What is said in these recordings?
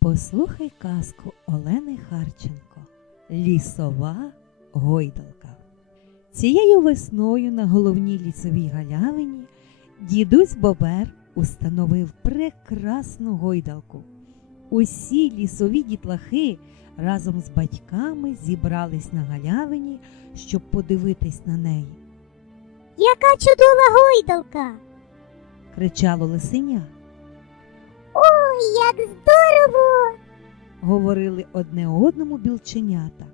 Послухай казку Олени Харченко Лісова гойдалка. Цією весною на головній лісовій галявині дідусь Бобер установив прекрасну гойдалку. Усі лісові дітлахи разом з батьками зібрались на галявині, щоб подивитись на неї. Яка чудова гойдалка! Кричало лисеня. Ой, як здорово! Говорили одне одному білченята.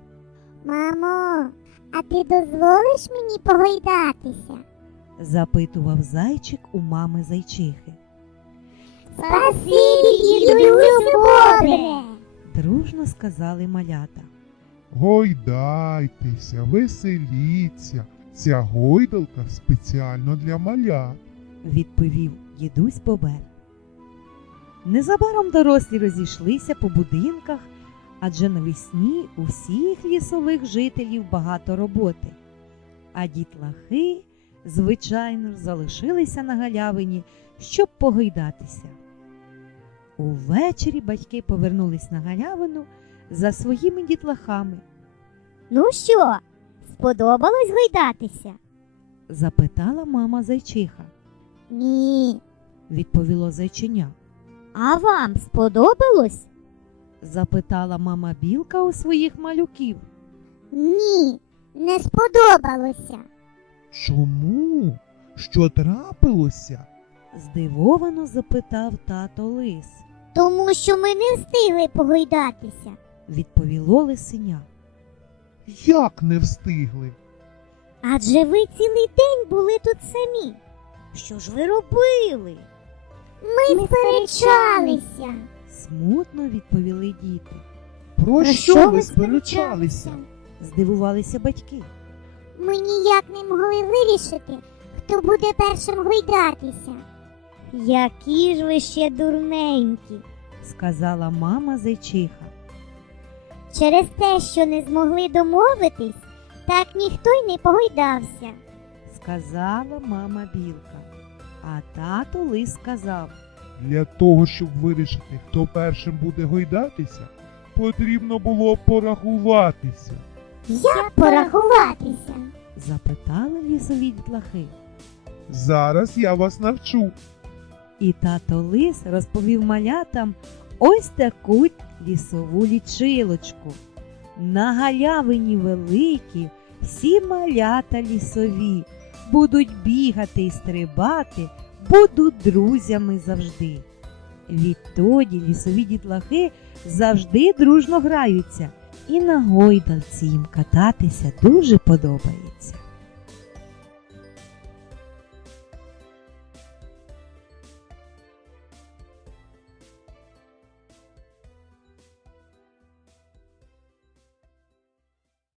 Мамо, а ти дозволиш мені погойдатися? запитував зайчик у мами зайчихи. Спасибі, дідусю Бобре! Дружно сказали малята. Гойдайтеся, веселіться. Ця гойдалка спеціально для малят. відповів дідусь Бобер. Незабаром дорослі розійшлися по будинках, адже навесні у всіх лісових жителів багато роботи. А дітлахи, звичайно, залишилися на галявині, щоб погойдатися. Увечері батьки повернулись на галявину за своїми дітлахами, Ну що, сподобалось гойдатися? запитала мама зайчиха. Ні. Відповіло зайчиня. А вам сподобалось? запитала мама білка у своїх малюків. Ні, не сподобалося. Чому? Що трапилося? Здивовано запитав тато лис. Тому що ми не встигли погойдатися. Відповіло лисеня. Як не встигли? Адже ви цілий день були тут самі. Що ж ви робили? Ми сперечалися. Смутно відповіли діти. Про, що, ви сперечалися? Здивувалися батьки. Ми ніяк не могли вирішити, хто буде першим гойдатися. Які ж ви ще дурненькі. Сказала мама зайчиха. Через те, що не змогли домовитись, так ніхто й не погойдався. Сказала мама білка. А тато лис сказав. Для того, щоб вирішити, хто першим буде гойдатися, потрібно було порахуватися. Як порахуватися? Запитали лісові дітлахи. Зараз я вас навчу. І тато лис розповів малятам ось таку лісову лічилочку. На галявині великі всі малята лісові будуть бігати і стрибати, будуть друзями завжди. Відтоді лісові дітлахи завжди дружно граються, і на гойдалці їм кататися дуже подобається.